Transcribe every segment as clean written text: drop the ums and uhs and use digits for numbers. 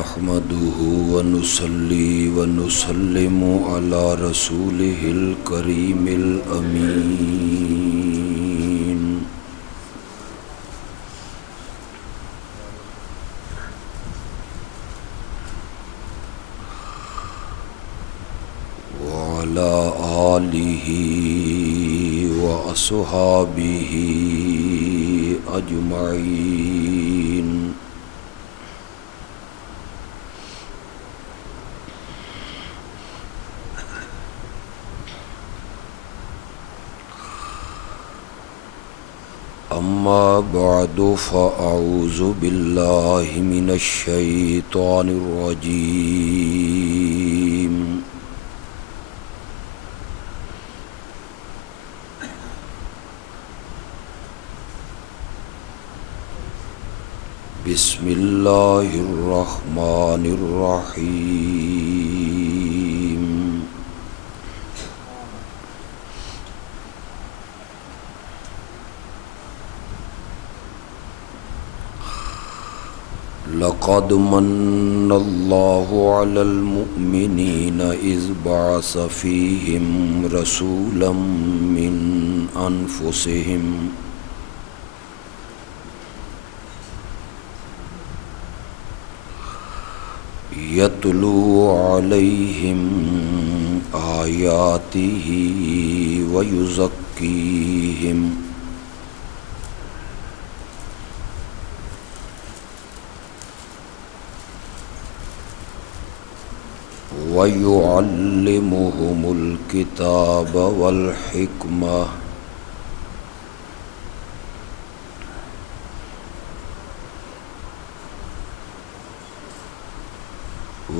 نحمده ونصلي ونسلم على رسوله الكريم الأمين وعلى آله وأصحابه أجمعين أما بعد فأعوذ بالله من الشيطان الرجيم بسم الله الرحمن الرحيم لقد من الله على المؤمنين إذ بعث فيهم رسولا من أنفسهم يتلو عليهم آياته ويزكيهم ويعلمهم الكتاب والحكمة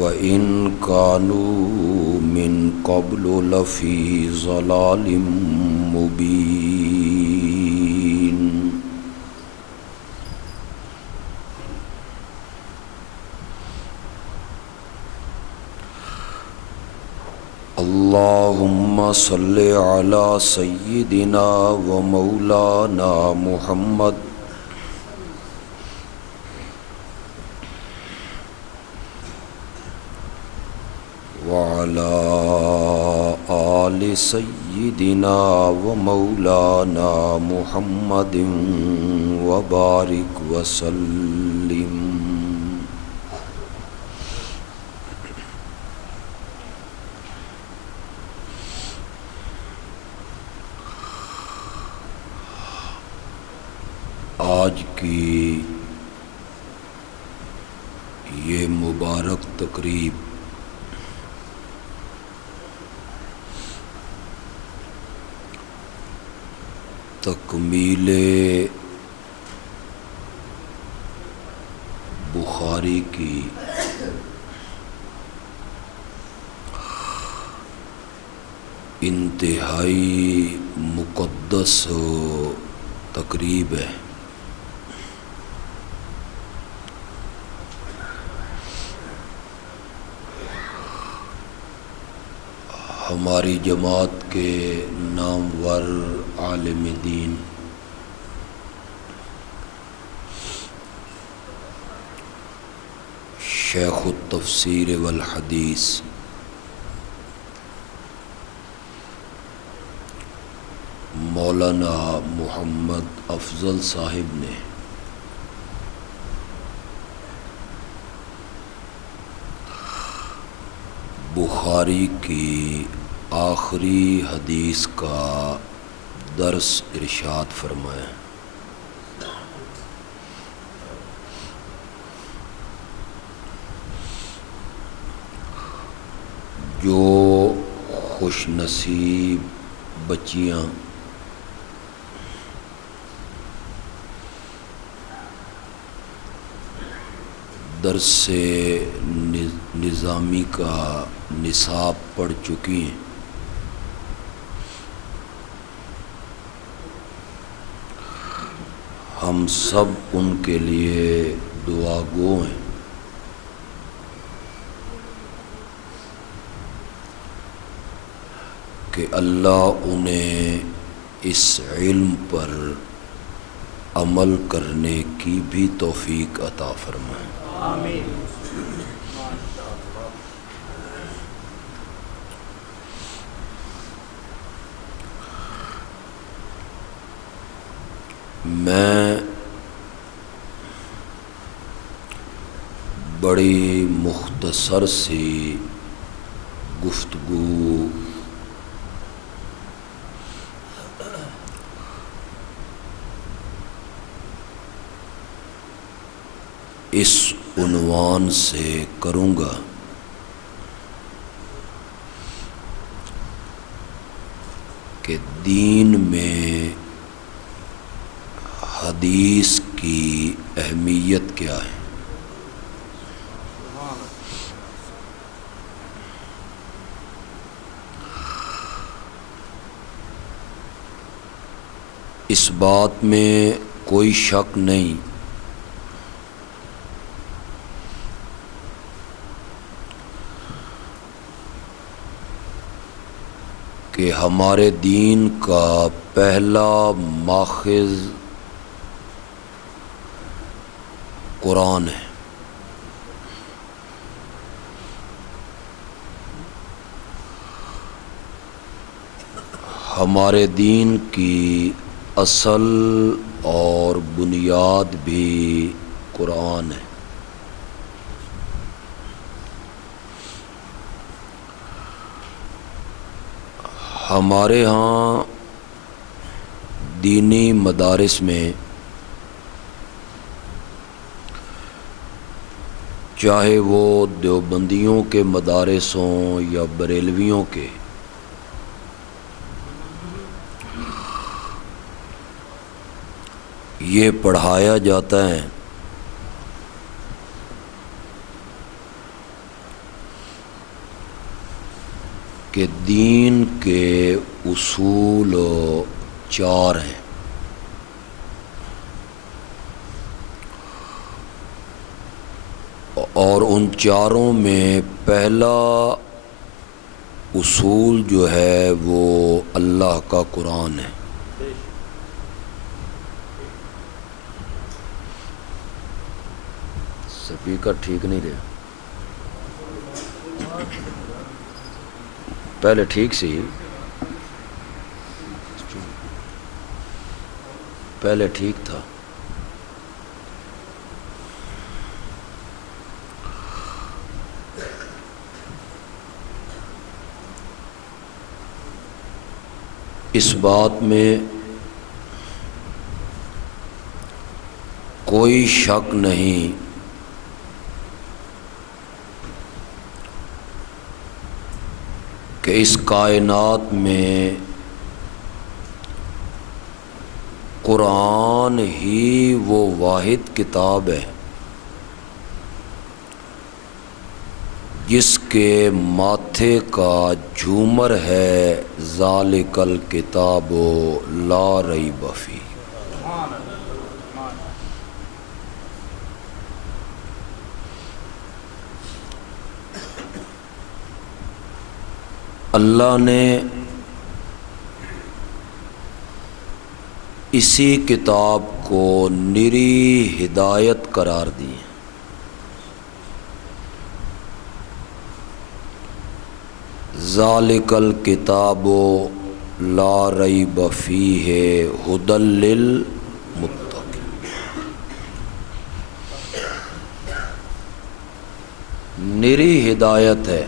وإن كانوا من قبل لفي ضلال مبين اللهم صل على سيدنا ومولانا محمد وعلى آل سيدنا ومولانا محمد وبارك وسلم آج کی یہ مبارک تقریب تکمیل بخاری کی انتہائی مقدس تقریب ہے۔ ہماری جماعت کے نامور عالم دین شیخ التفسیر والحدیث مولانا محمد افضل صاحب نے بخاری کی آخری حدیث کا درس ارشاد فرمایا۔ جو خوش نصیب بچیاں درس نظامی کا نصاب پڑھ چکی ہیں، ہم سب ان کے لیے دعا گو ہیں کہ اللہ انہیں اس علم پر عمل کرنے کی بھی توفیق عطا فرمائے۔ آمین۔ میں بڑی مختصر سی گفتگو اس عنوان سے کروں گا کہ دین میں حدیث کی اہمیت کیا ہے۔ اس بات میں کوئی شک نہیں کہ ہمارے دین کا پہلا ماخذ قرآن ہے۔ ہمارے دین کی اصل اور بنیاد بھی قرآن ہے۔ ہمارے ہاں دینی مدارس میں چاہے وہ دیوبندیوں کے مدارس ہوں یا بریلویوں کے، یہ پڑھایا جاتا ہے کہ دین کے اصول 4 ہیں۔ اور ان 4 میں پہلا اصول جو ہے وہ اللہ کا قرآن ہے۔ سپیکر ٹھیک نہیں رہا، پہلے ٹھیک سی، پہلے ٹھیک تھا۔ اس بات میں کوئی شک نہیں کہ اس کائنات میں قرآن ہی وہ واحد کتاب ہے جس کے ماتھے کا جھومر ہے ذالک الکتاب لا ریب فیہ۔ اللہ نے اسی کتاب کو نری ہدایت قرار دی۔ ذالک الکتاب لا ریب فیہ ھدی للمتقین۔ نری ہدایت ہے،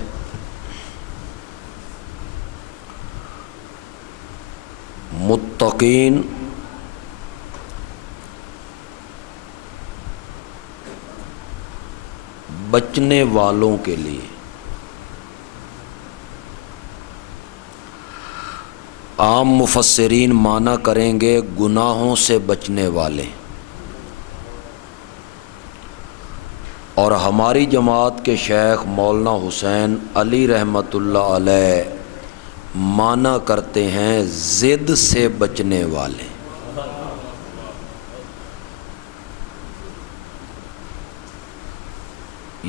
متقین بچنے والوں کے لیے۔ عام مفسرین معنی کریں گے گناہوں سے بچنے والے، اور ہماری جماعت کے شیخ مولانا حسین علی رحمۃ اللہ علیہ معنی کرتے ہیں ضد سے بچنے والے۔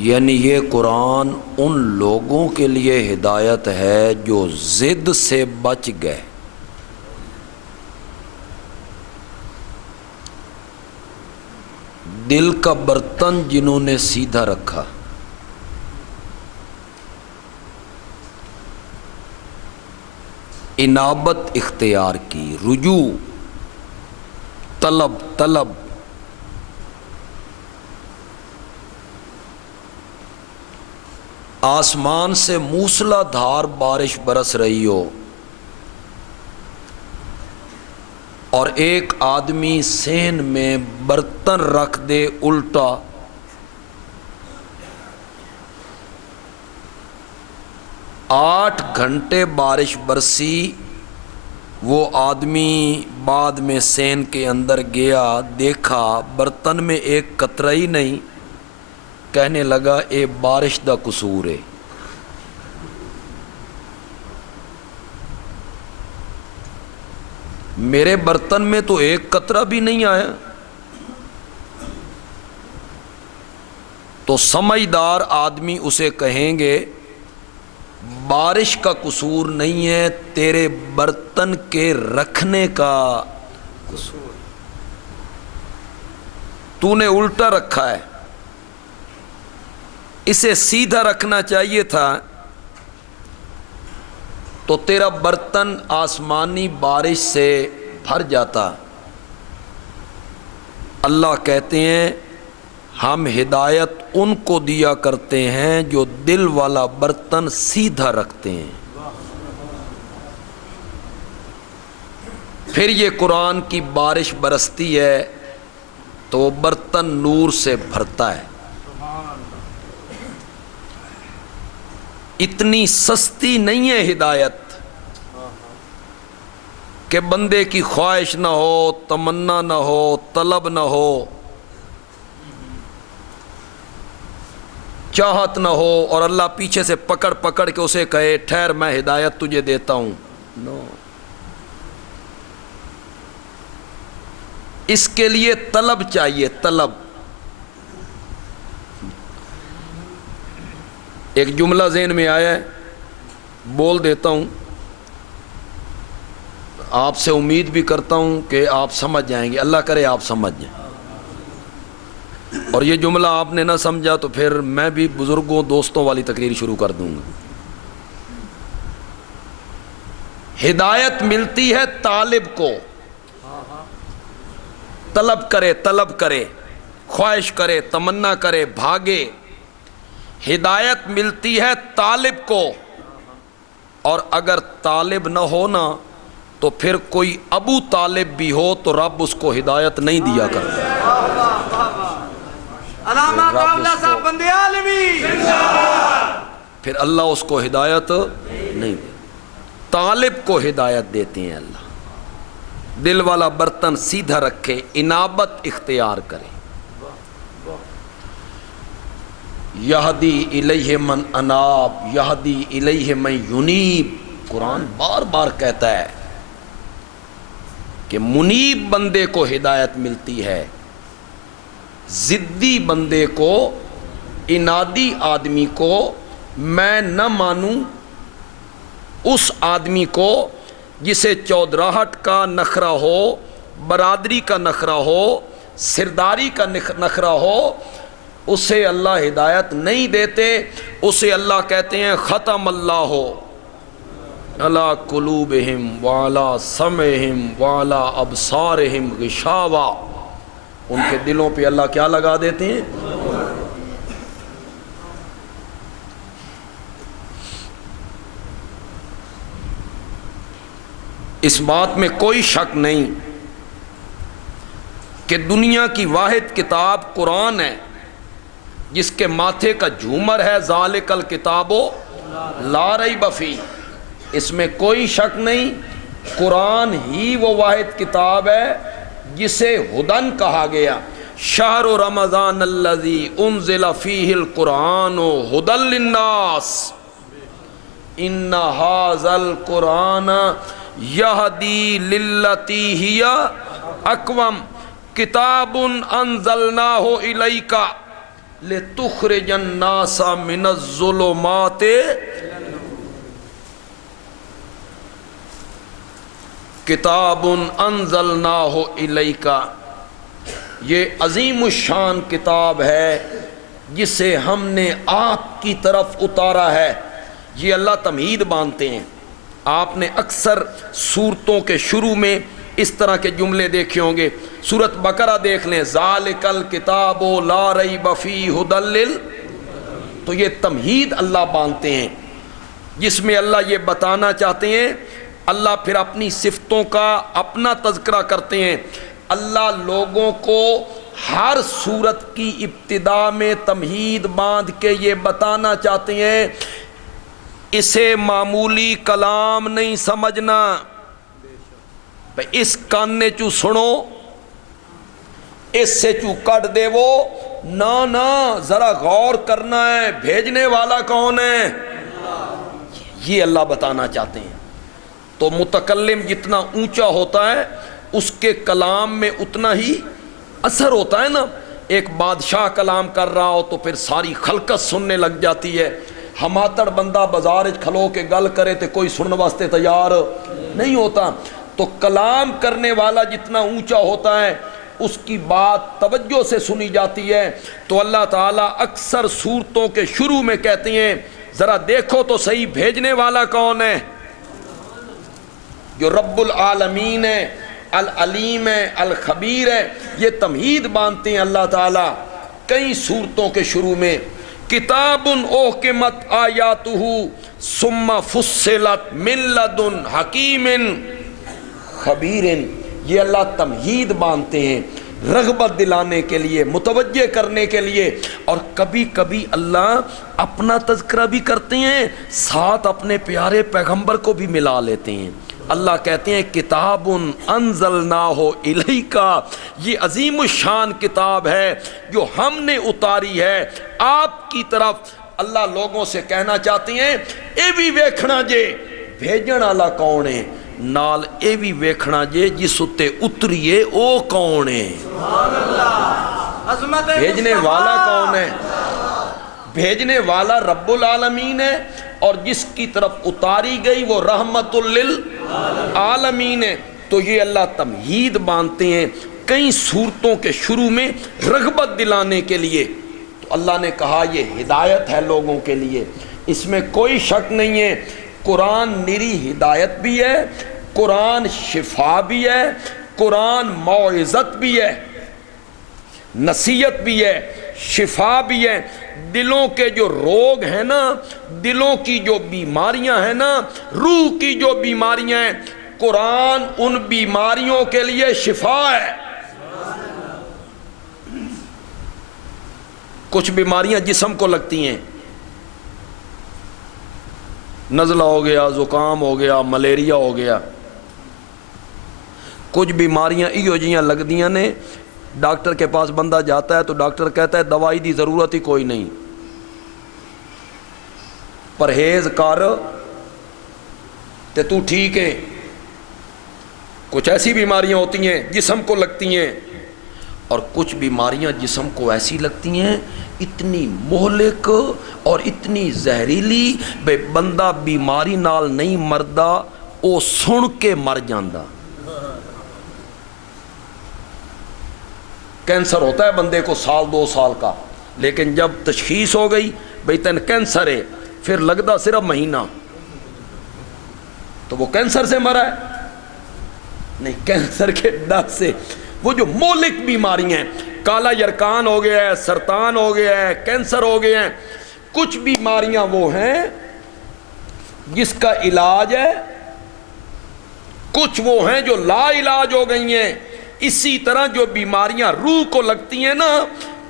یعنی یہ قرآن ان لوگوں کے لیے ہدایت ہے جو ضد سے بچ گئے۔ دل کا برتن جنہوں نے سیدھا رکھا، انابت اختیار کی، رجوع، طلب، آسمان سے موسلا دھار بارش برس رہی ہو اور ایک آدمی صحن میں برتن رکھ دے الٹا، 8 گھنٹے بارش برسی، وہ آدمی بعد میں صحن کے اندر گیا، دیکھا برتن میں ایک قطرہ ہی نہیں، کہنے لگا اے بارش دا قصور ہے۔ میرے برتن میں تو ایک قطرہ بھی نہیں آیا۔ تو سمجھدار آدمی اسے کہیں گے بارش کا قصور نہیں ہے، تیرے برتن کے رکھنے کا قصور، تو نے الٹا رکھا ہے، اسے سیدھا رکھنا چاہیے تھا تو تیرا برتن آسمانی بارش سے بھر جاتا۔ اللہ کہتے ہیں ہم ہدایت ان کو دیا کرتے ہیں جو دل والا برتن سیدھا رکھتے ہیں۔ پھر یہ قرآن کی بارش برستی ہے تو وہ برتن نور سے بھرتا ہے۔ اتنی سستی نہیں ہے ہدایت کہ بندے کی خواہش نہ ہو، تمنا نہ ہو، طلب نہ ہو، چاہت نہ ہو اور اللہ پیچھے سے پکڑ کے اسے کہے ٹھہر میں ہدایت تجھے دیتا ہوں۔ نو، اس کے لیے طلب چاہیے، طلب۔ ایک جملہ ذہن میں آیا ہے، بول دیتا ہوں، آپ سے امید بھی کرتا ہوں کہ آپ سمجھ جائیں گے، اللہ کرے آپ سمجھ جائیں، اور یہ جملہ آپ نے نہ سمجھا تو پھر میں بھی بزرگوں دوستوں والی تقریر شروع کر دوں گا۔ ہدایت ملتی ہے طالب کو، طلب کرے، خواہش کرے، تمنا کرے، بھاگے۔ ہدایت ملتی ہے طالب کو، اور اگر طالب نہ ہونا تو پھر کوئی ابو طالب بھی ہو تو رب اس کو ہدایت نہیں دیا کرتا۔ پھر اللہ اس کو ہدایت نہیں دے، طالب کو ہدایت دیتے ہیں اللہ۔ دل والا برتن سیدھا رکھے، انابت اختیار کرے۔ یہدی الیہ من اناب، یہدی الیہ من ینیب، قرآن بار بار کہتا ہے کہ منیب بندے کو ہدایت ملتی ہے، ضدی بندے کو، انادی آدمی کو میں نہ مانوں، اس آدمی کو جسے چودراہٹ کا نخرہ ہو، برادری کا نخرہ ہو، سرداری کا نخرہ ہو، اسے اللہ ہدایت نہیں دیتے۔ اسے اللہ کہتے ہیں ختم اللہ علی قلوبہم وعلی سمعہم وعلی ابصارہم غشاوہ، ان کے دلوں پہ اللہ کیا لگا دیتے ہیں؟ اس بات میں کوئی شک نہیں کہ دنیا کی واحد کتاب قرآن ہے، جس کے ماتھے کا جھومر ہے ذالک الکتاب لا ریب فیہ، اس میں کوئی شک نہیں، قرآن ہی وہ واحد کتاب ہے جسے ہدن کہا گیا۔ شہر رمضان الذی انزل فیہ القرآن ہدی للناس ان ھذا القرآن یہدی للتی ہی اقوم کتاب انزلناہ الیک لتخرج الناس من الظلمات، کتاب انزلناہ الیک یہ عظیم الشان کتاب ہے جسے ہم نے آپ کی طرف اتارا ہے. یہ اللہ تمہید باندھتے ہیں. آپ نے اکثر سورتوں کے شروع میں اس طرح کے جملے دیکھے ہوں گے. سورۃ بقرہ دیکھ لیں، ذالک الکتاب لا ریب فیہ ھدی لل، تو یہ تمہید اللہ باندھتے ہیں جس میں اللہ یہ بتانا چاہتے ہیں. اللہ پھر اپنی صفتوں کا اپنا تذکرہ کرتے ہیں. اللہ لوگوں کو ہر صورت کی ابتدا میں تمہید باندھ کے یہ بتانا چاہتے ہیں اسے معمولی کلام نہیں سمجھنا. اس کان نے چو سنو، اس سے چو کٹ دے وہ نہ ذرا غور کرنا ہے. بھیجنے والا کون ہے؟ یہ اللہ بتانا چاہتے ہیں. تو متکلم جتنا اونچا ہوتا ہے اس کے کلام میں اتنا ہی اثر ہوتا ہے نا. ایک بادشاہ کلام کر رہا ہو تو پھر ساری خلقت سننے لگ جاتی ہے. ہماتڑ بندہ بازار کھلو کے گل کرے تو کوئی سننے واسطے تیار نہیں ہوتا. تو کلام کرنے والا جتنا اونچا ہوتا ہے اس کی بات توجہ سے سنی جاتی ہے. تو اللہ تعالیٰ اکثر سورتوں کے شروع میں کہتے ہیں ذرا دیکھو تو صحیح بھیجنے والا کون ہے، جو رب العالمین ہے، العلیم ہے، الخبیر ہے. یہ تمہید باندھتے ہیں اللہ تعالیٰ کئی سورتوں کے شروع میں. کتاب احکمت آیاتہ ثم فصلت من لدن حکیم خبیر. یہ اللہ تمہید باندھتے ہیں رغبت دلانے کے لیے، متوجہ کرنے کے لیے. اور کبھی کبھی اللہ اپنا تذکرہ بھی کرتے ہیں، ساتھ اپنے پیارے پیغمبر کو بھی ملا لیتے ہیں. اللہ کہتے ہیں کتاب انزلناہ الیک، یہ عظیم الشان کتاب ہے جو ہم نے اتاری ہے آپ کی طرف. اللہ لوگوں سے کہنا چاہتے ہیں اے بھی ویکھنا جے بھیجن والا کون ہے، نال اے بھی ویکھنا جے جس اتے اتریے او کون ہے. بھیجنے والا کون ہے؟ بھیجنے والا رب العالمین ہے، اور جس کی طرف اتاری گئی وہ رحمت للعالمین ہے. تو یہ اللہ تمہید باندھتے ہیں کئی صورتوں کے شروع میں رغبت دلانے کے لیے. تو اللہ نے کہا یہ ہدایت ہے لوگوں کے لیے، اس میں کوئی شک نہیں ہے. قرآن نری ہدایت بھی ہے، قرآن شفا بھی ہے، قرآن موعظت بھی ہے، نصیحت بھی ہے، شفا بھی ہے. دلوں کے جو روگ ہیں نا، دلوں کی جو بیماریاں ہیں نا، روح کی جو بیماریاں ہیں، قرآن ان بیماریوں کے لیے شفا ہے. کچھ بیماریاں جسم کو لگتی ہیں، نزلہ ہو گیا، زکام ہو گیا، ملیریا ہو گیا. کچھ بیماریاں ایو جیاں لگدیاں نے، ڈاکٹر کے پاس بندہ جاتا ہے تو ڈاکٹر کہتا ہے دوائی دی ضرورت ہی کوئی نہیں، پرہیز کر تے تو ٹھیک ہے. کچھ ایسی بیماریاں ہوتی ہیں جسم کو لگتی ہیں، اور کچھ بیماریاں جسم کو ایسی لگتی ہیں اتنی مہلک اور اتنی زہریلی بے بندہ بیماری نال نہیں مردا، او سن کے مر جاندا. کینسر ہوتا ہے بندے کو 1-2 سال کا، لیکن جب تشخیص ہو گئی بھئی تین کینسر ہے، پھر لگدا صرف مہینہ. تو وہ کینسر سے مرا ہے؟ نہیں، کینسر کے ڈر سے. وہ جو مہلک بیماریاں ہیں، کالا یرکان ہو گیا ہے، سرطان ہو گیا ہے، کینسر ہو گئے ہیں. کچھ بیماریاں وہ ہیں جس کا علاج ہے، کچھ وہ ہیں جو لا علاج ہو گئی ہیں. اسی طرح جو بیماریاں روح کو لگتی ہیں نا،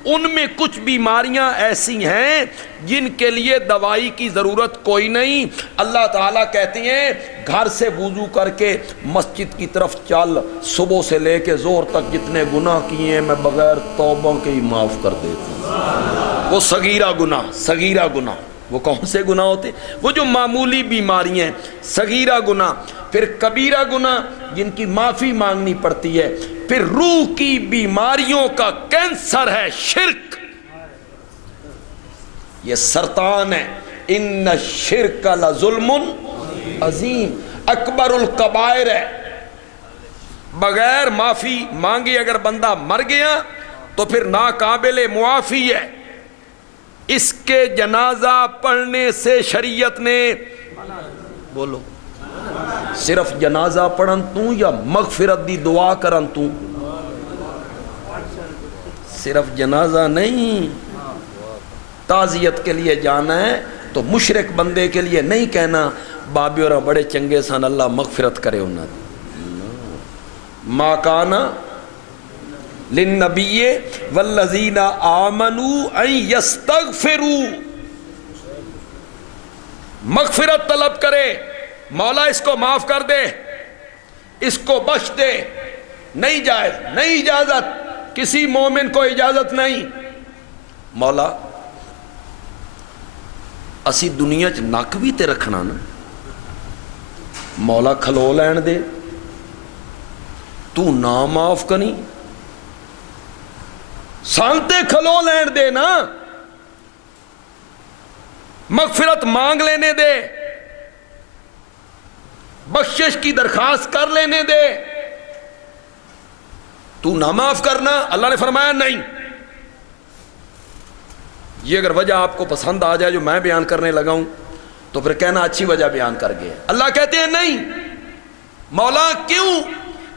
ان میں کچھ بیماریاں ایسی ہیں جن کے لیے دوائی کی ضرورت کوئی نہیں. اللہ تعالیٰ کہتے ہیں گھر سے وضو کر کے مسجد کی طرف چل، صبح سے لے کے ظہر تک جتنے گناہ کیے ہیں میں بغیر توبہ کے ہی معاف کر دیتا ہوں. وہ صغیرہ گناہ وہ کون سے گناہ ہوتے؟ وہ جو معمولی بیماریاں ہیں، صغیرہ گناہ. پھر کبیرہ گناہ جن کی معافی مانگنی پڑتی ہے. پھر روح کی بیماریوں کا کینسر ہے شرک، یہ سرطان ہے. ان الشرک لظلم عظیم، اکبر الکبائر ہے. بغیر معافی مانگے اگر بندہ مر گیا تو پھر ناقابل معافی ہے. اس کے جنازہ پڑھنے سے شریعت نے بولو صرف جنازہ پڑھن تو یا مغفرت دی دعا کرن تو؟ صرف جنازہ نہیں، تعزیت کے لیے جانا ہے تو مشرک بندے کے لیے نہیں کہنا بابی اور بڑے چنگے سن اللہ مغفرت کرے انہاں دی. ما کانا للنبی والذین آمنوا ان یستغفروا، مغفرت طلب کرے، مولا اس کو معاف کر دے، اس کو بخش دے. نہیں جائز، نہیں اجازت، کسی مومن کو اجازت نہیں. مولا اسی دنیا چ نک بھی تے رکھنا نا، مولا کھلو لین دے، تو نہ معاف کنی، سانتے کھلو لین دے نا، مغفرت مانگ لینے دے، بخشش کی درخواست کر لینے دے. تو نہ معاف کرنا، اللہ نے فرمایا نہیں. یہ اگر وجہ آپ کو پسند آ جائے جو میں بیان کرنے لگا ہوں تو پھر کہنا اچھی وجہ بیان کر گئے. اللہ کہتے ہیں نہیں. مولا کیوں؟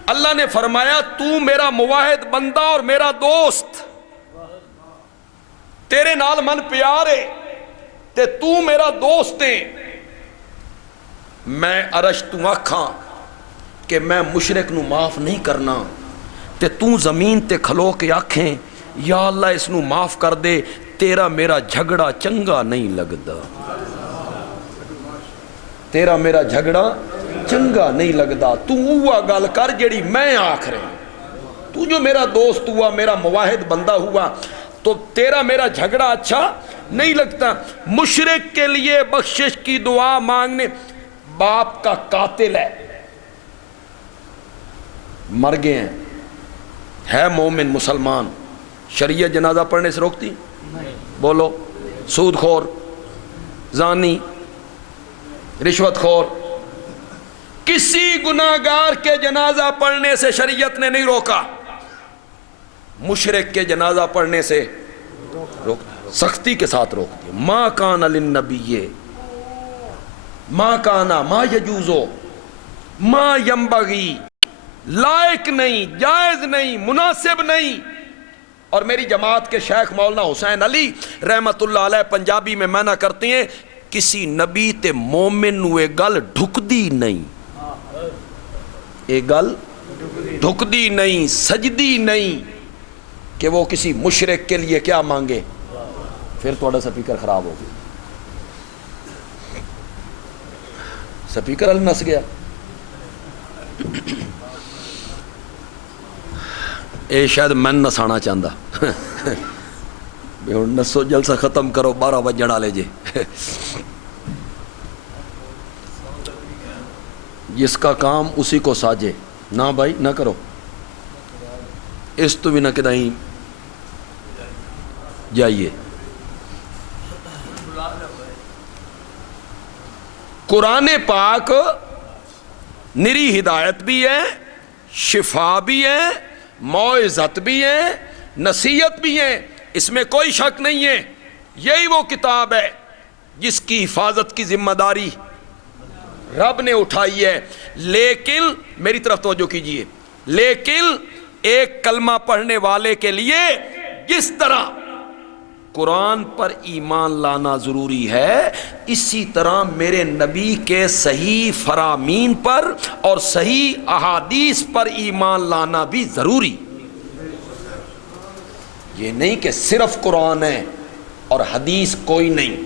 اللہ نے فرمایا تو میرا مواحد بندہ اور میرا دوست، تیرے نال من پیارے تے تو میرا دوست ہے. میں عرش تو آکھاں کہ میں مشرک نو معاف نہیں کرنا تے تو زمین تے کھلو کے آکھیں یا اللہ اس نو معاف کر دے، تیرا میرا جھگڑا چنگا نہیں لگدا، تیرا میرا جھگڑا چنگا نہیں لگدا. تو ہوا گل کر جڑی میں آکھ رہا ہوں. تو جو میرا دوست ہوا، میرا مواحد بندہ ہوا، تو تیرا میرا جھگڑا اچھا نہیں لگتا. مشرک کے لیے بخشش کی دعا مانگنے، باپ کا قاتل ہے، مر گئے ہیں، ہے مومن مسلمان، شریعت جنازہ پڑھنے سے روکتی؟ بولو. سود خور، زانی، رشوت خور، کسی گناہگار کے جنازہ پڑھنے سے شریعت نے نہیں روکا. مشرک کے جنازہ پڑھنے سے روک، سختی کے ساتھ روک دیا. ما کان للنبی، ما کانا، ما یجوزو، ما ینبغی، لائق نہیں، جائز نہیں، مناسب نہیں. اور میری جماعت کے شیخ مولانا حسین علی رحمت اللہ علیہ پنجابی میں منع کرتے ہیں کسی نبی تے مومن نو اے گل ڈھکدی نہیں، اے گل ڈھکدی نہیں، سجدی نہیں کہ وہ کسی مشرک کے لیے کیا مانگے. پھر تھوڑا سپیکر خراب ہو گیا، سپیکر ال نس گیا. اے شاید میں نسانا چاہتا نسو، جلسہ ختم کرو، 12 بجن والے جے. جس کا کام اسی کو ساجے. نہ بھائی نہ کرو، اس تو بھی نہ کدائیں جائیے. قرآن پاک نری ہدایت بھی ہے، شفا بھی ہے، موعظت بھی ہے، نصیحت بھی ہے، اس میں کوئی شک نہیں ہے. یہی وہ کتاب ہے جس کی حفاظت کی ذمہ داری رب نے اٹھائی ہے. لیکن میری طرف توجہ کیجئے، لیکن ایک کلمہ پڑھنے والے کے لیے جس طرح قرآن پر ایمان لانا ضروری ہے، اسی طرح میرے نبی کے صحیح فرامین پر اور صحیح احادیث پر ایمان لانا بھی ضروری. یہ نہیں کہ صرف قرآن ہے اور حدیث کوئی نہیں،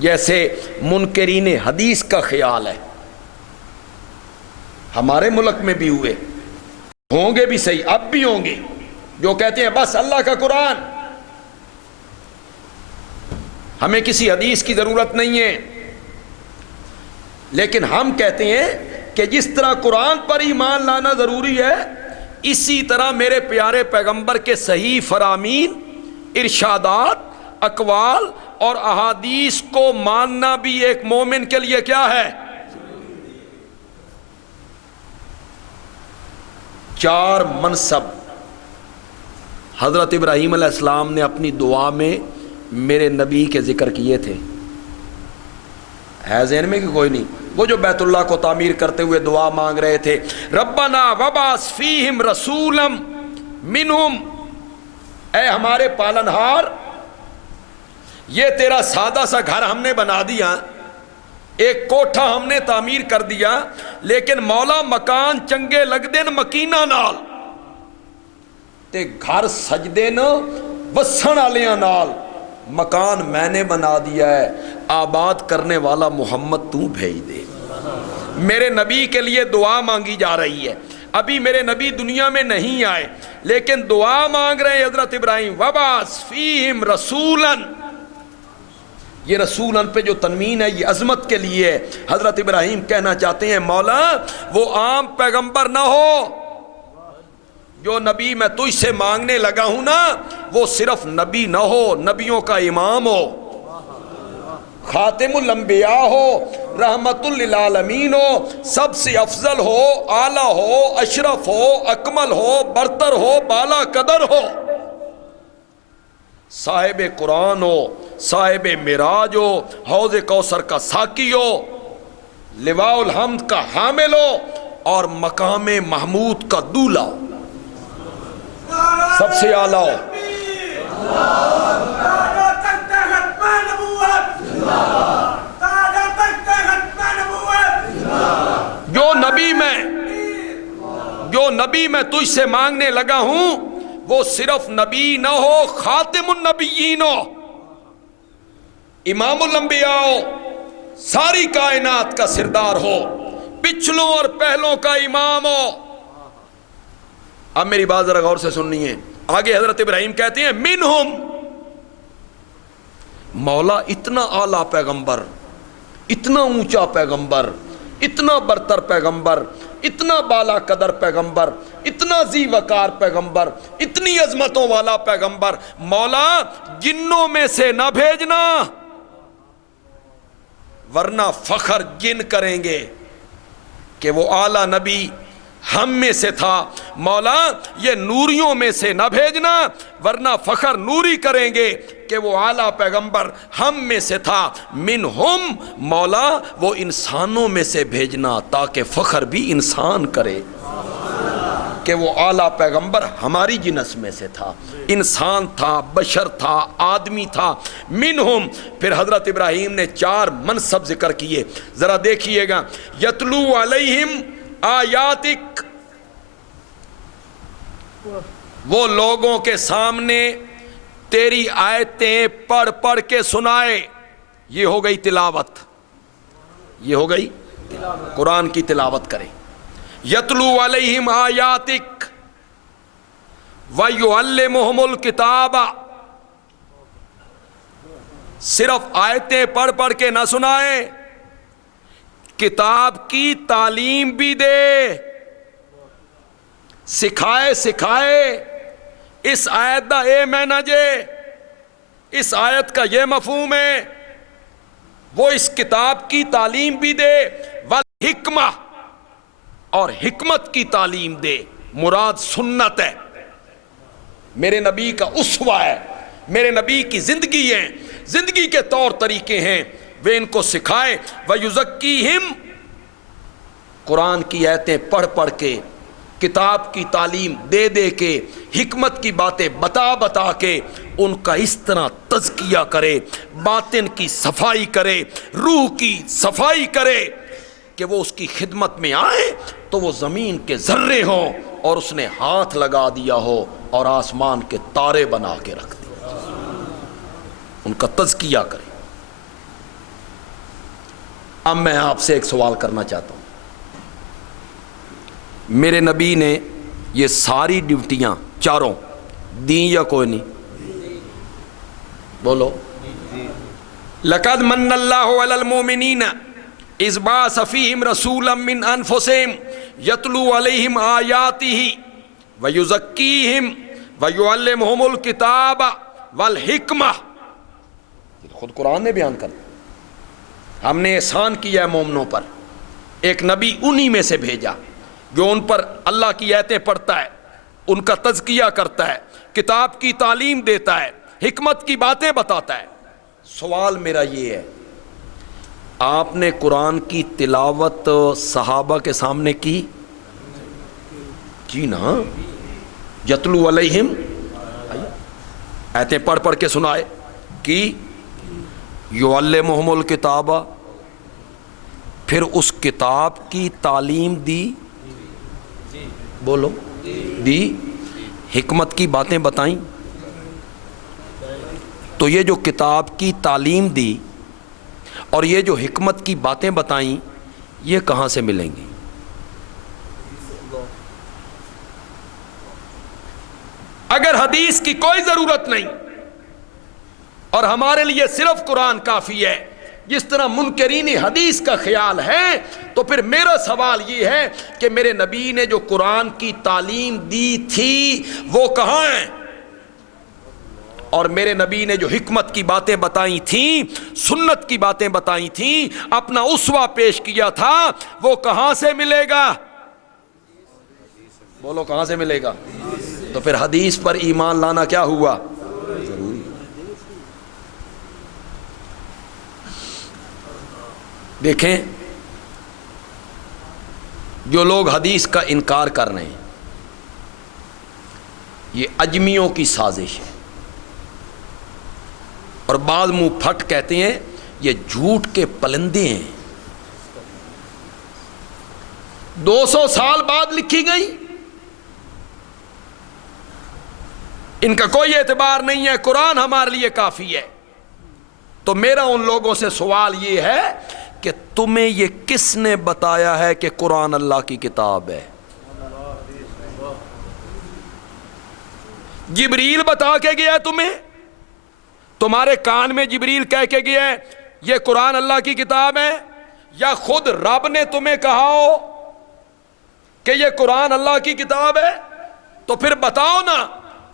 جیسے منکرین حدیث کا خیال ہے. ہمارے ملک میں بھی ہوئے، ہوں گے بھی، صحیح اب بھی ہوں گے، جو کہتے ہیں بس اللہ کا قرآن، ہمیں کسی حدیث کی ضرورت نہیں ہے. لیکن ہم کہتے ہیں کہ جس طرح قرآن پر ایمان لانا ضروری ہے، اسی طرح میرے پیارے پیغمبر کے صحیح فرامین، ارشادات، اقوال اور احادیث کو ماننا بھی ایک مومن کے لیے کیا ہے؟ 4 منصب حضرت ابراہیم علیہ السلام نے اپنی دعا میں میرے نبی کے ذکر کیے تھے؟ ہے ذہن میں کہ کوئی نہیں؟ وہ جو بیت اللہ کو تعمیر کرتے ہوئے دعا مانگ رہے تھے، ربنا وبعث فیہم رسولا منہم، اے ہمارے پالنہار، یہ تیرا سادہ سا گھر ہم نے بنا دیا، ایک کوٹھا ہم نے تعمیر کر دیا، لیکن مولا مکان چنگے لگ دین مکینہ نال تے گھر سجدے نا وسن والیاں نال، مکان میں نے بنا دیا ہے، آباد کرنے والا محمد تو بھیج دے۔ میرے نبی کے لیے دعا مانگی جا رہی ہے، ابھی میرے نبی دنیا میں نہیں آئے لیکن دعا مانگ رہے ہیں حضرت ابراہیم، وبعث فیہم رسولا، یہ رسولاً پہ جو تنوین ہے یہ عظمت کے لیے ہے۔ حضرت ابراہیم کہنا چاہتے ہیں مولا وہ عام پیغمبر نہ ہو، جو نبی میں تجھ سے مانگنے لگا ہوں نا وہ صرف نبی نہ ہو، نبیوں کا امام ہو، خاتم الانبیاء ہو، رحمت للعالمین ہو، سب سے افضل ہو، اعلیٰ ہو، اشرف ہو، اکمل ہو، برتر ہو، بالا قدر ہو، صاحب قرآن ہو، صاحب معراج ہو، حوض کوثر کا ساقی ہو، لواء الحمد کا حامل ہو، اور مقام محمود کا دولہ ہو، سب سے اعلیٰ ہو۔ جو نبی میں تجھ سے مانگنے لگا ہوں وہ صرف نبی نہ ہو، خاتم النبیین ہو، امام الانبیاء ہو، ساری کائنات کا سردار ہو، پچھلوں اور پہلوں کا امام ہو۔ اب میری بات ذرا غور سے سننی ہے، آگے حضرت ابراہیم کہتے ہیں منہم، مولا اتنا اعلیٰ پیغمبر، اتنا اونچا پیغمبر، اتنا برتر پیغمبر، اتنا بالا قدر پیغمبر، اتنا ذی وقار پیغمبر، اتنی عظمتوں والا پیغمبر، مولا جنوں میں سے نہ بھیجنا ورنہ فخر جن کریں گے کہ وہ اعلیٰ نبی ہم میں سے تھا، مولا یہ نوریوں میں سے نہ بھیجنا ورنہ فخر نوری کریں گے کہ وہ اعلیٰ پیغمبر ہم میں سے تھا، منہم، مولا وہ انسانوں میں سے بھیجنا تاکہ فخر بھی انسان کرے کہ وہ اعلیٰ پیغمبر ہماری جنس میں سے تھا، انسان تھا، بشر تھا، آدمی تھا، منہم۔ پھر حضرت ابراہیم نے 4 منصب ذکر کیے، ذرا دیکھیے گا، یتلو علیہم آیاتک، وہ لوگوں کے سامنے تیری آیتیں پڑھ پڑھ کے سنائے، یہ ہو گئی تلاوت، یہ ہو گئی قرآن کی تلاوت کرے، یتلو علیہم آیاتک ویعلمہم الکتاب، صرف آیتیں پڑھ پڑھ کے نہ سنائے، کتاب کی تعلیم بھی دے، سکھائے اس آیت دا اے معنی جے، اس آیت کا یہ مفہوم ہے، وہ اس کتاب کی تعلیم بھی دے، والحکمہ، اور حکمت کی تعلیم دے، مراد سنت ہے، میرے نبی کا اسوہ ہے، میرے نبی کی زندگی ہے، زندگی کے طور طریقے ہیں، وہ ان کو سکھائے، وَيُزَكِّيهِمْ، قرآن کی آیتیں پڑھ پڑھ کے، کتاب کی تعلیم دے دے کے، حکمت کی باتیں بتا بتا کے ان کا اس طرح تزکیہ کرے، باطن کی صفائی کرے، روح کی صفائی کرے کہ وہ اس کی خدمت میں آئے تو وہ زمین کے ذرے ہوں اور اس نے ہاتھ لگا دیا ہو اور آسمان کے تارے بنا کے رکھ دیا، ان کا تزکیہ کرے۔ اب میں آپ سے ایک سوال کرنا چاہتا ہوں، میرے نبی نے یہ ساری ڈیوٹیاں چاروں دیں یا کوئی نہیں؟ بولو، لقد من اللہ علی المؤمنین اذ بعث فیہم رسولا من انفسہم یتلو علیہم آیاتہ ویزکیہم ویعلمہم الکتاب والحکمہ، خود قرآن نے بیان کر دیا، ہم نے احسان کیا ہے مومنوں پر، ایک نبی انہی میں سے بھیجا جو ان پر اللہ کی آیتیں پڑھتا ہے، ان کا تزکیہ کرتا ہے، کتاب کی تعلیم دیتا ہے، حکمت کی باتیں بتاتا ہے۔ سوال میرا یہ ہے، آپ نے قرآن کی تلاوت صحابہ کے سامنے کی نا؟ یتلو علیہم، ایتیں پڑھ پڑھ کے سنائے کی، یعلمہم الکتاب، پھر اس کتاب کی تعلیم دی، بولو دی، حکمت کی باتیں بتائیں۔ تو یہ جو کتاب کی تعلیم دی اور یہ جو حکمت کی باتیں بتائیں، یہ کہاں سے ملیں گی؟ اگر حدیث کی کوئی ضرورت نہیں اور ہمارے لیے صرف قرآن کافی ہے، جس طرح منکرین حدیث کا خیال ہے، تو پھر میرا سوال یہ ہے کہ میرے نبی نے جو قرآن کی تعلیم دی تھی وہ کہاں ہیں؟ اور میرے نبی نے جو حکمت کی باتیں بتائی تھیں، سنت کی باتیں بتائی تھیں، اپنا اسوہ پیش کیا تھا، وہ کہاں سے ملے گا؟ بولو کہاں سے ملے گا؟ تو پھر حدیث پر ایمان لانا کیا ہوا؟ ضروری۔ دیکھیں، جو لوگ حدیث کا انکار کر رہے ہیں، یہ اجمیوں کی سازش ہے، اور بعض منہ پھٹ کہتے ہیں یہ جھوٹ کے پلندے ہیں، 200 سال بعد لکھی گئی، ان کا کوئی اعتبار نہیں ہے، قرآن ہمارے لیے کافی ہے۔ تو میرا ان لوگوں سے سوال یہ ہے کہ تمہیں یہ کس نے بتایا ہے کہ قرآن اللہ کی کتاب ہے؟ جبریل بتا کے گیا ہے تمہیں؟ تمہارے کان میں جبریل کہہ کے گیا ہے یہ قرآن اللہ کی کتاب ہے؟ یا خود رب نے تمہیں کہا ہو کہ یہ قرآن اللہ کی کتاب ہے؟ تو پھر بتاؤ نا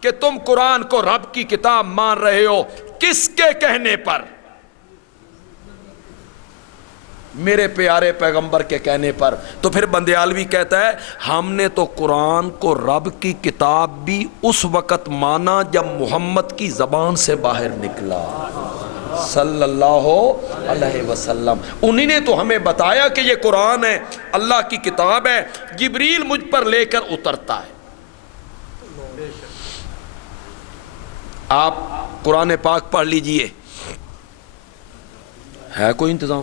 کہ تم قرآن کو رب کی کتاب مان رہے ہو کس کے کہنے پر؟ میرے پیارے پیغمبر کے کہنے پر۔ تو پھر بندیالوی کہتا ہے ہم نے تو قرآن کو رب کی کتاب بھی اس وقت مانا جب محمد کی زبان سے باہر نکلا صلی اللہ علیہ وسلم، انہی نے تو ہمیں بتایا کہ یہ قرآن ہے، اللہ کی کتاب ہے، جبریل مجھ پر لے کر اترتا ہے۔ آپ قرآن پاک پڑھ لیجئے، ہے کوئی انتظام؟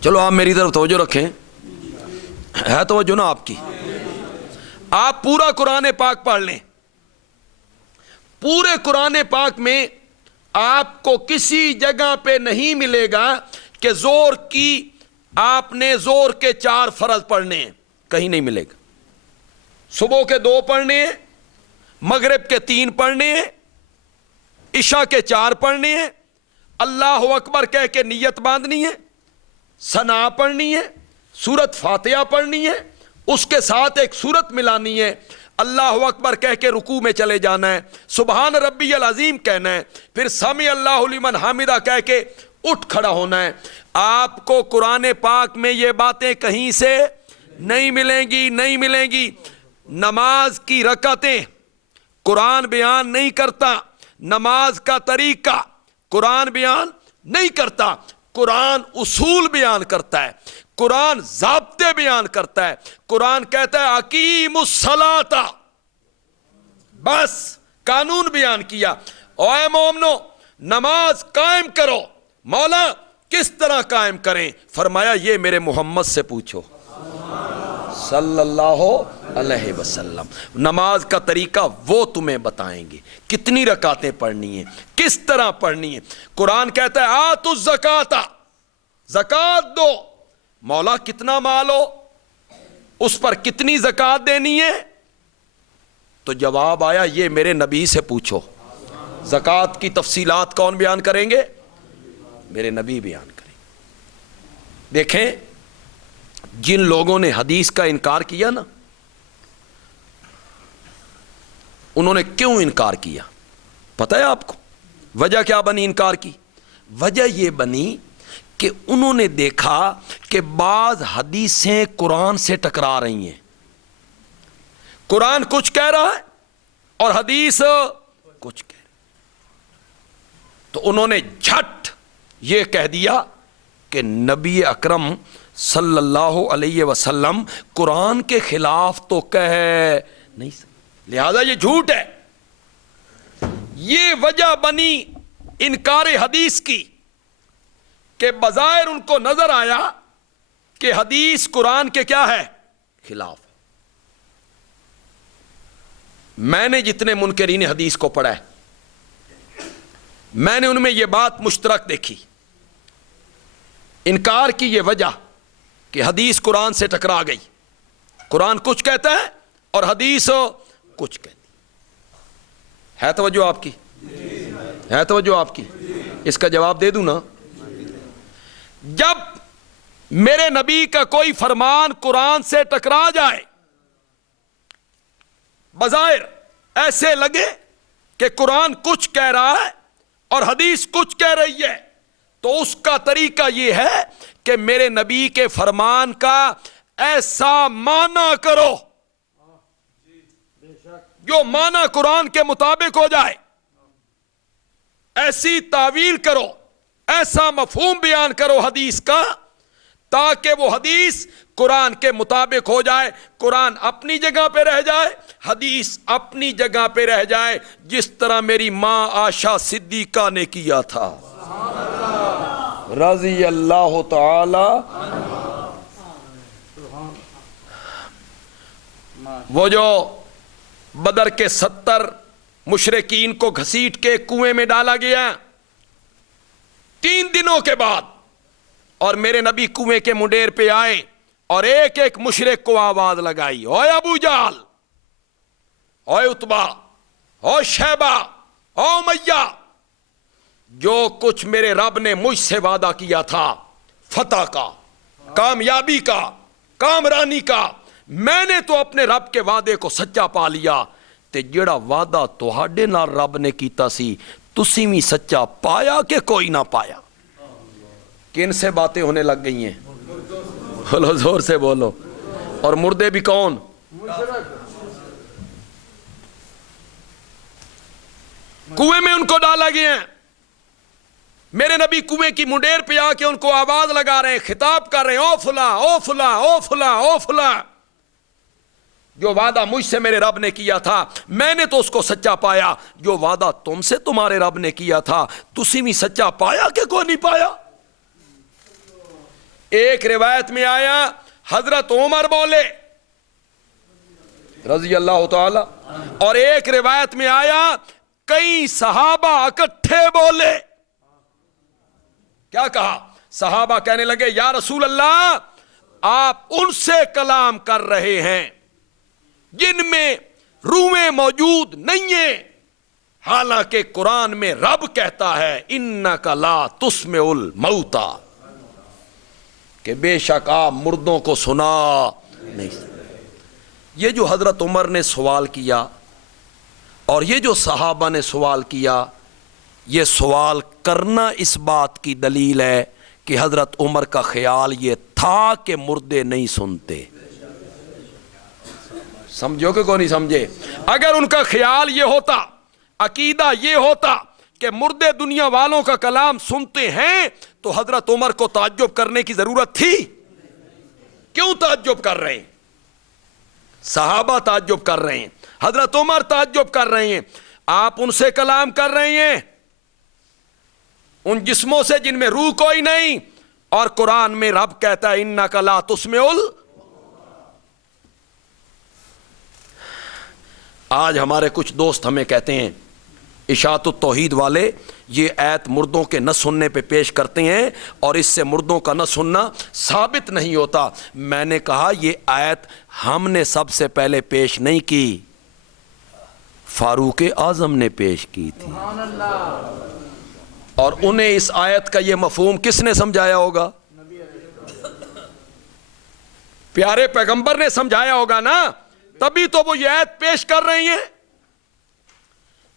چلو آپ میری طرف توجہ رکھیں، ہے توجہ نا آپ کی؟ آپ پورا قرآن پاک پڑھ لیں، پورے قرآن پاک میں آپ کو کسی جگہ پہ نہیں ملے گا کہ زور کی آپ نے زور کے 4 فرض پڑھنے ہیں، کہیں نہیں ملے گا۔ صبح کے 2 پڑھنے ہیں، مغرب کے 3 پڑھنے ہیں، عشاء کے 4 پڑھنے ہیں، اللہ اکبر کہہ کے نیت باندھنی ہے، ثنا پڑھنی ہے، سورت فاتحہ پڑھنی ہے، اس کے ساتھ ایک سورت ملانی ہے، اللہ اکبر کہہ کے رکوع میں چلے جانا ہے، سبحان ربی العظیم کہنا ہے، پھر سمع اللہ لمن حمدہ کہہ کے اٹھ کھڑا ہونا ہے۔ آپ کو قرآن پاک میں یہ باتیں کہیں سے نہیں ملیں گی، نہیں ملیں گی۔ نماز کی رکعتیں قرآن بیان نہیں کرتا، نماز کا طریقہ قرآن بیان نہیں کرتا، قرآن اصول بیان کرتا ہے، قرآن ضابطے بیان کرتا ہے، قرآن کہتا ہے اقیم الصلاۃ، بس قانون بیان کیا، اے مومنو نماز قائم کرو۔ مولا کس طرح قائم کریں؟ فرمایا یہ میرے محمد سے پوچھو صلی اللہ علیہ وسلم، نماز کا طریقہ وہ تمہیں بتائیں گے، کتنی رکعتیں پڑھنی ہیں، کس طرح پڑھنی ہے۔ قرآن کہتا ہے آتوا الزکاۃ، زکوٰۃ دو۔ مولا کتنا مال ہو، اس پر کتنی زکوٰۃ دینی ہے؟ تو جواب آیا یہ میرے نبی سے پوچھو۔ زکوٰۃ کی تفصیلات کون بیان کریں گے؟ میرے نبی بیان کریں گے۔ دیکھیں جن لوگوں نے حدیث کا انکار کیا نا، انہوں نے کیوں انکار کیا پتہ ہے آپ کو؟ وجہ کیا بنی انکار کی؟ وجہ یہ بنی کہ انہوں نے دیکھا کہ بعض حدیثیں قرآن سے ٹکرا رہی ہیں، قرآن کچھ کہہ رہا ہے اور حدیث کچھ کہہ رہی، تو انہوں نے جھٹ یہ کہہ دیا کہ نبی اکرم صلی اللہ علیہ وسلم قرآن کے خلاف تو کہہ نہیں سکتے، لہذا یہ جھوٹ ہے۔ یہ وجہ بنی انکار حدیث کی کہ بظاہر ان کو نظر آیا کہ حدیث قرآن کے کیا ہے؟ خلاف۔ میں نے جتنے منکرین حدیث کو پڑھا ہے میں نے ان میں یہ بات مشترک دیکھی، انکار کی یہ وجہ کہ حدیث قرآن سے ٹکرا گئی، قرآن کچھ کہتا ہے اور حدیث کچھ کہتی ہے۔ توجہ آپ کی؟ ہے توجہ آپ کی؟ اس کا جواب دے دوں نا؟ جب میرے نبی کا کوئی فرمان قرآن سے ٹکرا جائے، بظاہر ایسے لگے کہ قرآن کچھ کہہ رہا ہے اور حدیث کچھ کہہ رہی ہے، تو اس کا طریقہ یہ ہے کہ میرے نبی کے فرمان کا ایسا معنی کرو جو معنی قرآن کے مطابق ہو جائے، ایسی تعویل کرو، ایسا مفہوم بیان کرو حدیث کا تاکہ وہ حدیث قرآن کے مطابق ہو جائے، قرآن اپنی جگہ پہ رہ جائے، حدیث اپنی جگہ پہ رہ جائے، جس طرح میری ماں عائشہ صدیقہ نے کیا تھا رضی اللہ تعالی۔ وہ جو بدر کے 70 مشرکین کو گھسیٹ کے کنویں میں ڈالا گیا 3 دنوں کے بعد، اور میرے نبی کنویں کے منڈیر پہ آئے اور ایک ایک مشرک کو آواز لگائی، اوے ابو جہل، اوے عتبہ، او شیبہ، او امیہ، جو کچھ میرے رب نے مجھ سے وعدہ کیا تھا فتح کا، کامیابی کا، کامرانی کا، میں نے تو اپنے رب کے وعدے کو سچا پا لیا، تے جڑا وعدہ تہاڈے نال رب نے کیتا سی تسی بھی سچا پایا کہ کوئی نہ پایا؟ کن سے باتیں ہونے لگ گئی ہیں؟ بولو زور سے بولو۔ اور مردے بھی کون؟ کنویں میں ان کو ڈالا گیا ہے، میرے نبی کنویں کی منڈیر پہ آ کے ان کو آواز لگا رہے ہیں، خطاب کر رہے ہیں، او فلاں، او فلاں، او فلاں، او فلاں، جو وعدہ مجھ سے میرے رب نے کیا تھا میں نے تو اس کو سچا پایا، جو وعدہ تم سے تمہارے رب نے کیا تھا تسی بھی سچا پایا کہ کوئی نہیں پایا؟ ایک روایت میں آیا حضرت عمر بولے رضی اللہ تعالی، اور ایک روایت میں آیا کئی صحابہ اکٹھے بولے۔ کیا کہا؟ صحابہ کہنے لگے یا رسول اللہ آپ ان سے کلام کر رہے ہیں جن میں روحیں موجود نہیں ہیں، حالانکہ قرآن میں رب کہتا ہے انک لا تسمع الموتى، کہ بے شک آپ مردوں کو سنا نہیں سکتے۔ یہ جو حضرت عمر نے سوال کیا اور یہ جو صحابہ نے سوال کیا، یہ سوال کرنا اس بات کی دلیل ہے کہ حضرت عمر کا خیال یہ تھا کہ مردے نہیں سنتے۔ سمجھو کہ کوئی نہیں سمجھے؟ اگر ان کا خیال یہ ہوتا، عقیدہ یہ ہوتا کہ مردے دنیا والوں کا کلام سنتے ہیں، تو حضرت عمر کو تعجب کرنے کی ضرورت تھی؟ کیوں تعجب کر رہے ہیں؟ صحابہ تعجب کر رہے ہیں، حضرت عمر تعجب کر رہے ہیں، آپ ان سے کلام کر رہے ہیں، ان جسموں سے جن میں روح کوئی نہیں، اور قرآن میں رب کہتا ہے انک لا تسمع آج ہمارے کچھ دوست ہمیں کہتے ہیں اشاعت التوحید والے یہ آیت مردوں کے نہ سننے پہ پیش کرتے ہیں اور اس سے مردوں کا نہ سننا ثابت نہیں ہوتا۔ میں نے کہا یہ آیت ہم نے سب سے پہلے پیش نہیں کی، فاروق اعظم نے پیش کی تھی، اور انہیں اس آیت کا یہ مفہوم کس نے سمجھایا ہوگا؟ پیارے پیغمبر نے سمجھایا ہوگا نا، تبھی تو وہ یہ آیت پیش کر رہی ہیں۔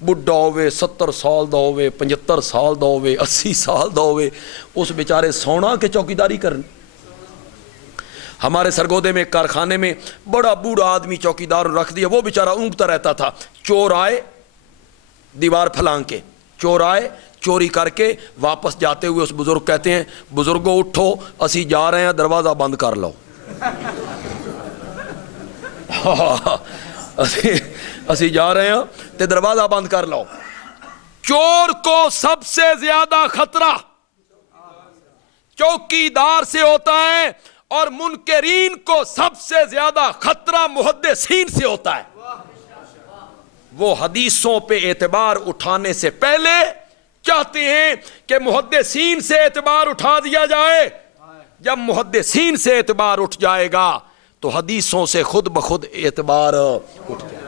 بڈھا ہوئے 70 سال دا ہوئے 75 سال دا ہوئے 80 سال دا ہوئے اس بیچارے سونا کے چوکیداری کرنی. ہمارے سرگودے میں کارخانے میں بڑا بوڑھا آدمی چوکیدار رکھ دیا, وہ بیچارہ اونگتا رہتا تھا. چور آئے دیوار پھلانگ کے, چور آئے چوری کر کے واپس جاتے ہوئے اس بزرگ کہتے ہیں بزرگوں اٹھو اسی جا رہے ہیں دروازہ بند کر لو. اسی جا رہے ہیں تے دروازہ بند کر لو. چور کو سب سے زیادہ خطرہ چوکیدار سے ہوتا ہے اور منکرین کو سب سے زیادہ خطرہ محدثین سے ہوتا ہے. وہ حدیثوں پہ اعتبار اٹھانے سے پہلے چاہتے ہیں کہ محدثین سے اعتبار اٹھا دیا جائے. جب محدثین سے اعتبار اٹھ جائے گا تو حدیثوں سے خود بخود اعتبار اٹھ جائے گا.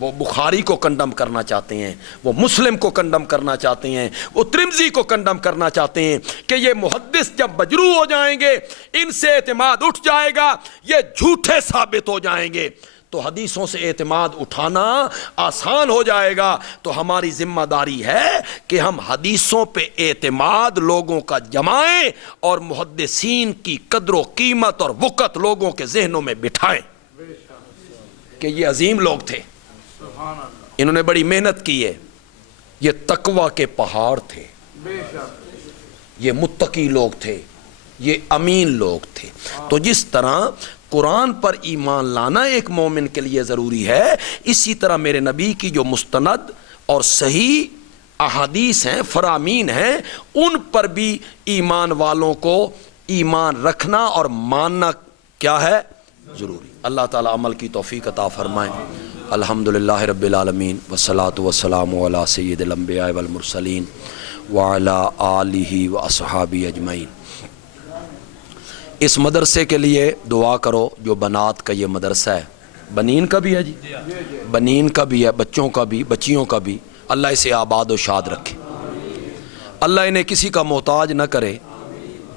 وہ بخاری کو کنڈم کرنا چاہتے ہیں, وہ مسلم کو کنڈم کرنا چاہتے ہیں, وہ ترمذی کو کنڈم کرنا چاہتے ہیں کہ یہ محدث جب مجروح ہو جائیں گے, ان سے اعتماد اٹھ جائے گا, یہ جھوٹے ثابت ہو جائیں گے, تو حدیثوں سے اعتماد اٹھانا آسان ہو جائے گا. تو ہماری ذمہ داری ہے کہ ہم حدیثوں پہ اعتماد لوگوں کا جمائیں اور محدثین کی قدر و قیمت اور وقت لوگوں کے ذہنوں میں بٹھائیں کہ یہ عظیم لوگ تھے, انہوں نے بڑی محنت کی ہے, یہ تقوی کے پہاڑ تھے, یہ متقی لوگ تھے, یہ امین لوگ تھے. تو جس طرح قرآن پر ایمان لانا ایک مومن کے لیے ضروری ہے, اسی طرح میرے نبی کی جو مستند اور صحیح احادیث ہیں, فرامین ہیں, ان پر بھی ایمان والوں کو ایمان رکھنا اور ماننا کیا ہے ضروری. اللہ تعالی عمل کی توفیق عطا فرمائیں. الحمدللہ رب العالمین والصلاة والسلام علی سید الانبیاء والمرسلین وعلی آلہ واصحابہ اجمعین. اس مدرسے کے لیے دعا کرو جو بنات کا یہ مدرسہ ہے, بنین کا بھی ہے جی, بنین کا بھی ہے, بچوں کا بھی, بچیوں کا بھی. اللہ اسے آباد و شاد رکھے, اللہ انہیں کسی کا محتاج نہ کرے,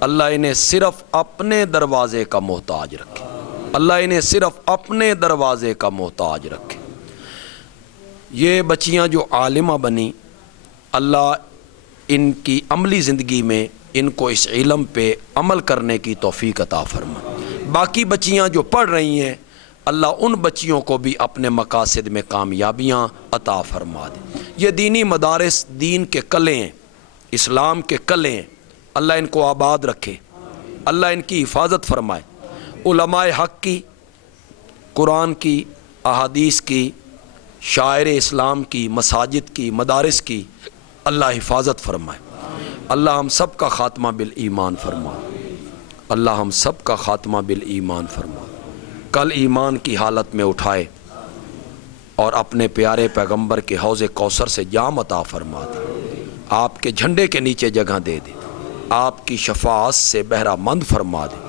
اللہ انہیں صرف اپنے دروازے کا محتاج رکھے, اللہ انہیں صرف اپنے دروازے کا محتاج رکھے. یہ بچیاں جو عالمہ بنی, اللہ ان کی عملی زندگی میں ان کو اس علم پہ عمل کرنے کی توفیق عطا فرمائے. باقی بچیاں جو پڑھ رہی ہیں, اللہ ان بچیوں کو بھی اپنے مقاصد میں کامیابیاں عطا فرما دے. یہ دینی مدارس دین کے کلے ہیں, اسلام کے کلے ہیں, اللہ ان کو آباد رکھے, اللہ ان کی حفاظت فرمائے. علماء حق کی, قرآن کی, احادیث کی, شاعر اسلام کی, مساجد کی, مدارس کی اللہ حفاظت فرمائے. اللہ ہم سب کا خاتمہ بالایمان فرمائے, اللہ ہم سب کا خاتمہ بالایمان فرمائے. کل ایمان کی حالت میں اٹھائے اور اپنے پیارے پیغمبر کے حوض کوثر سے جام عطا فرما دے, آپ کے جھنڈے کے نیچے جگہ دے دے, آپ کی شفاعت سے بہرہ مند فرما دے.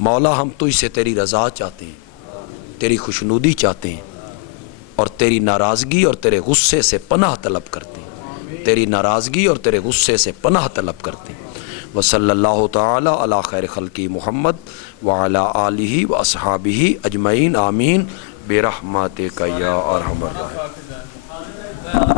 مولا ہم تجھ سے تیری رضا چاہتے ہیں, تیری خوشنودی چاہتے ہیں, اور تیری ناراضگی اور تیرے غصے سے پناہ طلب کرتے ہیں, تیری ناراضگی اور تیرے غصے سے پناہ طلب کرتے ہیں. وصلی اللہ تعالی علی خیر خلقی محمد وعلی آلہ واصحابہ اجمعین, آمین برحمتک یا ارحم الراحمین.